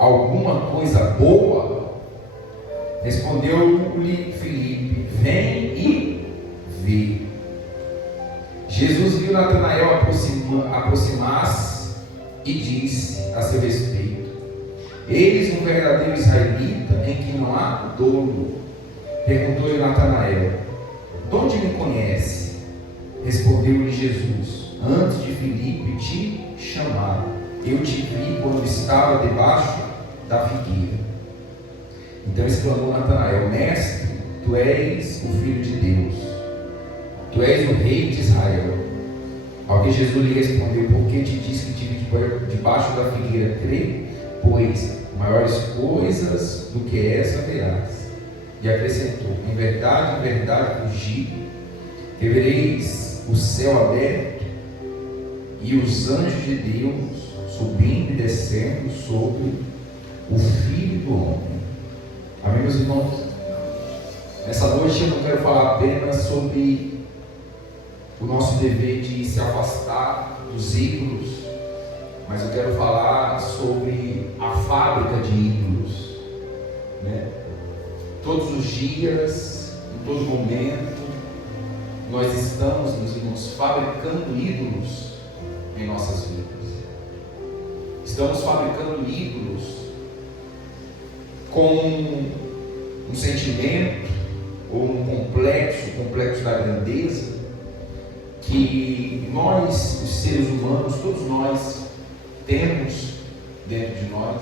alguma coisa boa? Respondeu-lhe Filipe: vem e vê. Jesus viu Natanael aproximar-se e disse a seu respeito: eis um verdadeiro israelita em que não há dolo. Perguntou-lhe Natanael: de onde me conhece? Respondeu-lhe Jesus: antes de Filipe te chamar, eu te vi quando estava debaixo da figueira. Então exclamou Natanael: mestre, tu és o Filho de Deus, tu és o Rei de Israel. Ao que Jesus lhe respondeu: por que te disse que te vi debaixo da figueira? Crê, pois maiores coisas do que essa verás. E acrescentou: em verdade vos digo, que vereis o céu aberto e os anjos de Deus subindo e descendo sobre o Filho do Homem. Amém, meus irmãos? Nessa noite eu não quero falar apenas sobre o nosso dever de se afastar dos ídolos, mas eu quero falar sobre a fábrica de ídolos, né? Todos os dias, em todo momento, nós estamos, meus irmãos, fabricando ídolos em nossas vidas. Estamos fabricando ídolos com um sentimento ou um complexo da grandeza, que nós, os seres humanos, todos nós temos dentro de nós.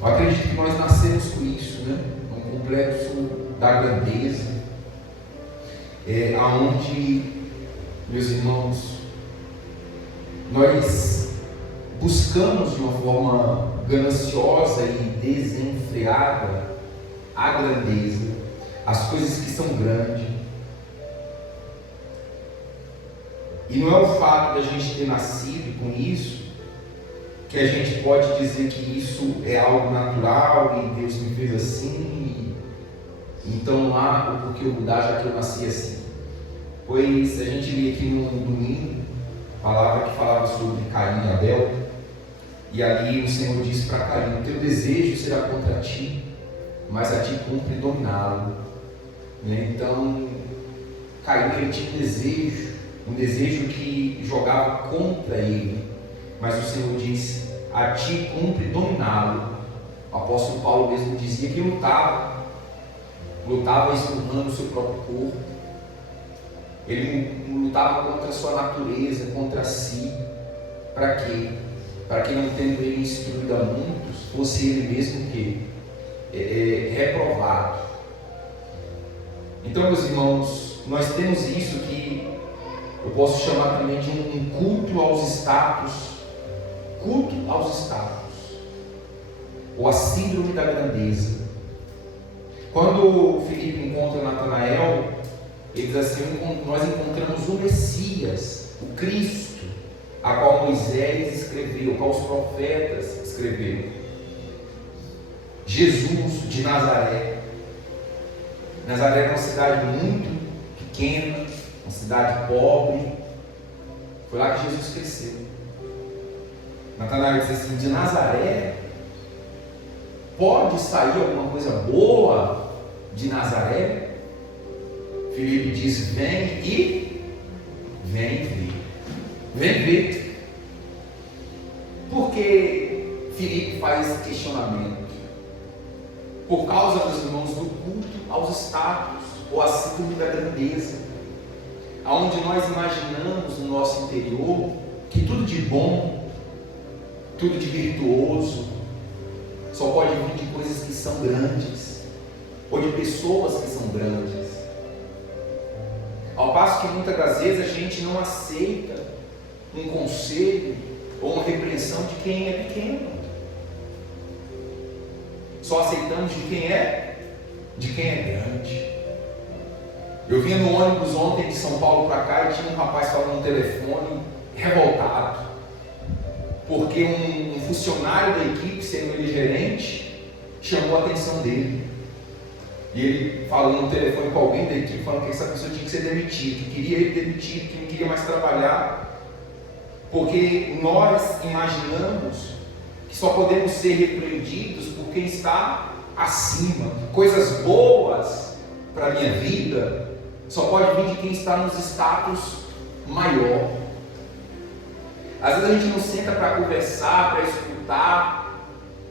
Eu acredito que nós nascemos com isso, né? Um complexo da grandeza, aonde, meus irmãos, nós buscamos de uma forma gananciosa e desenfreada a grandeza, as coisas que são grandes. E não é o fato de a gente ter nascido com isso que a gente pode dizer que isso é algo natural e Deus me fez assim, então não há por que eu mudar, já que eu nasci assim. Pois a gente lê aqui no domingo a palavra que falava sobre Caim e Abel, e ali o Senhor disse para Caim: o teu desejo será contra ti, mas a ti cumpre dominá-lo. Então Caim, ele tinha um desejo que jogava contra ele, mas o Senhor disse: a ti cumpre dominá-lo. O apóstolo Paulo mesmo dizia que lutava esmurrando o seu próprio corpo. Ele lutava contra a sua natureza, contra si. Para quê? Para que, não tendo ele instruído a muitos, fosse ele mesmo que reprovado. Então, meus irmãos, nós temos isso que eu posso chamar também de um culto aos status, ou a síndrome da grandeza. Quando Filipe encontra Natanael, ele diz assim: nós encontramos o Messias, o Cristo, a qual Moisés escreveu, a qual os profetas escreveram. Jesus de Nazaré. Nazaré era uma cidade muito pequena, uma cidade pobre. Foi lá que Jesus cresceu. Natanael diz assim: de Nazaré pode sair alguma coisa boa de Nazaré? Filipe diz: vem ver. Vem ver. Por que Filipe faz esse questionamento? Por causa, meus irmãos, do culto aos status, ou a síndrome da grandeza, aonde nós imaginamos no nosso interior que tudo de bom, tudo de virtuoso, só pode vir de coisas que são grandes, ou de pessoas que são grandes. Ao passo que muitas das vezes a gente não aceita um conselho ou uma repreensão de quem é pequeno. Só aceitamos de quem é grande. Eu vinha no ônibus ontem de São Paulo para cá e tinha um rapaz falando no telefone, revoltado, porque um funcionário da equipe, sendo ele gerente, chamou a atenção dele. E ele falou no telefone com alguém da equipe, falando que essa pessoa tinha que ser demitida, que queria ele demitido, que não queria mais trabalhar, porque nós imaginamos que só podemos ser repreendidos por quem está acima. Coisas boas para a minha vida só pode vir de quem está nos status maior. Às vezes a gente não senta para conversar, para escutar,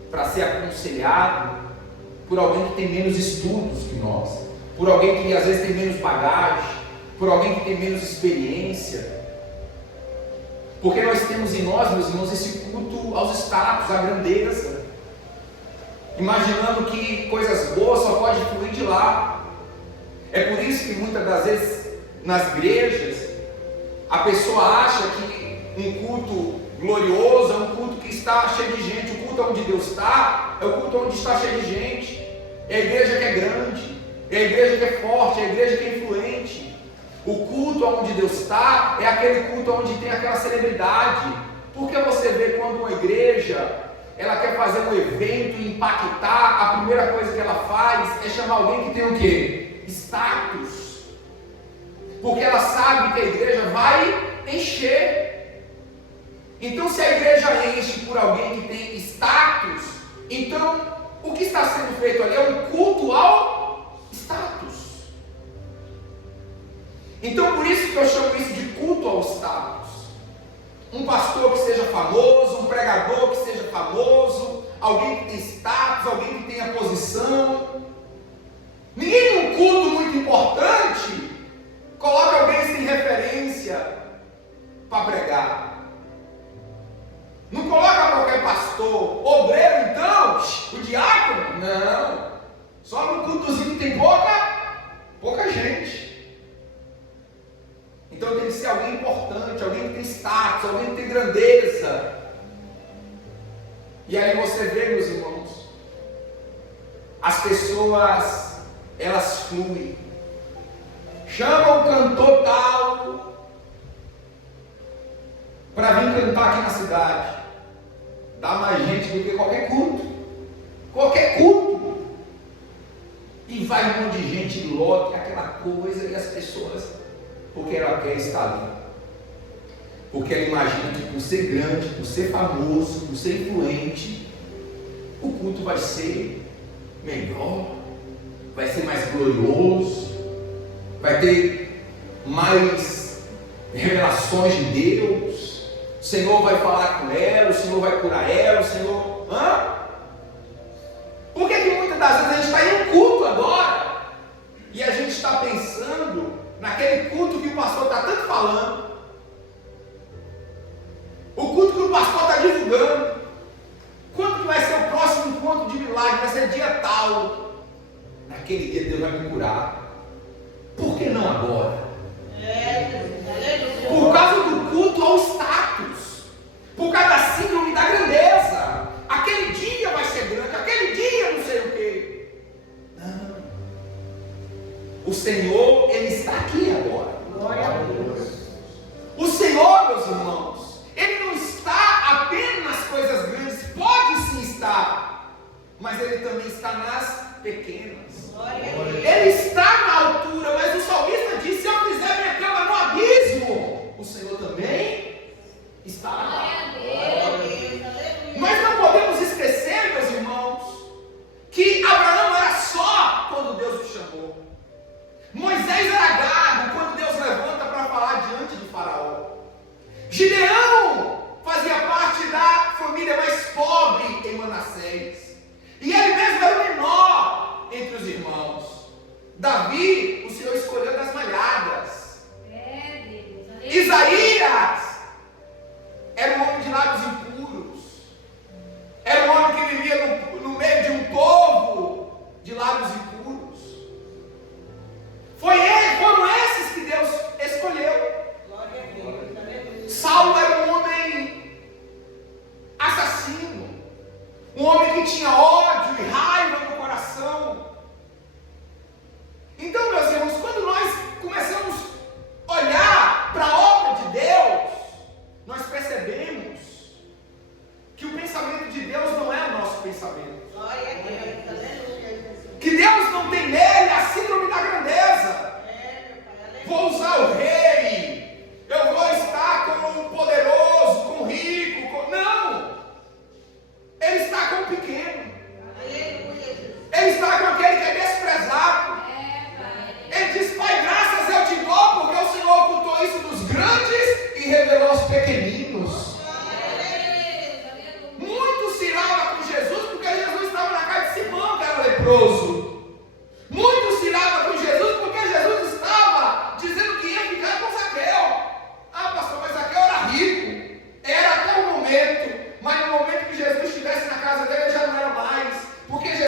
para ser aconselhado por alguém que tem menos estudos que nós, por alguém que às vezes tem menos bagagem, por alguém que tem menos experiência. Porque nós temos em nós, meus irmãos, esse culto aos status, à grandeza, imaginando que coisas boas só podem fluir de lá. É por isso que muitas das vezes nas igrejas a pessoa acha que um culto glorioso é um culto que está cheio de gente. O culto onde Deus está é o culto onde está cheio de gente. É a igreja que é grande, é a igreja que é forte, é a igreja que é influente. O culto onde Deus está é aquele culto onde tem aquela celebridade. Porque você vê quando uma igreja ela quer fazer um evento e impactar, a primeira coisa que ela faz é chamar alguém que tem o quê? Status. Porque ela sabe que a igreja vai encher. Então se a igreja enche por alguém que tem status, então o que está sendo feito ali é um culto ao status. Então por isso que eu chamo isso de culto ao status. Um pastor que seja famoso, um pregador que seja famoso, alguém que tem status, alguém que tenha posição. Ninguém num culto muito importante coloca alguém sem referência para pregar. Não coloca qualquer pastor. Obreiro então, o diácono? Não. Só no cultozinho que tem pouca gente. Então tem que ser alguém importante, alguém que tem status, alguém que tem grandeza. E aí você vê, meus irmãos, as pessoas, elas fluem. Chama o cantor tal para vir cantar aqui na cidade. Dá mais gente do que qualquer culto. Qualquer culto. E vai um monte de gente, lota, aquela coisa, e as pessoas, porque ela quer estar ali. Porque ela imagina que por ser grande, por ser famoso, por ser influente, o culto vai ser melhor, vai ser mais glorioso, vai ter mais revelações de Deus. O Senhor vai falar com ela, o Senhor vai curar ela, o Senhor... Por que muitas das vezes a gente está em um culto agora e a gente está pensando naquele culto que o pastor está tanto falando, o culto que o pastor está divulgando, quando que vai ser o próximo encontro de milagre? Vai ser dia tal. Naquele dia Deus vai me curar. Por que não agora? Por causa do culto ao status, por causa da síndrome da grandeza. Aquele dia vai ser grande, aquele dia não sei o quê. Não. O Senhor, Ele está aqui agora. Glória a Deus. O Senhor, meus irmãos, Ele não está apenas nas coisas grandes, pode sim estar, mas Ele também está nas pequenas. Ele está na altura, mas o salmista diz: se eu fizer minha cama no abismo, o Senhor também está lá. Nós não podemos esquecer, meus irmãos, que Abraão era só quando Deus o chamou. Moisés era gado quando Deus levanta para falar diante de Faraó. Gideão fazia parte da família mais pobre em Manassés, e ele mesmo era o menor entre os irmãos. leproso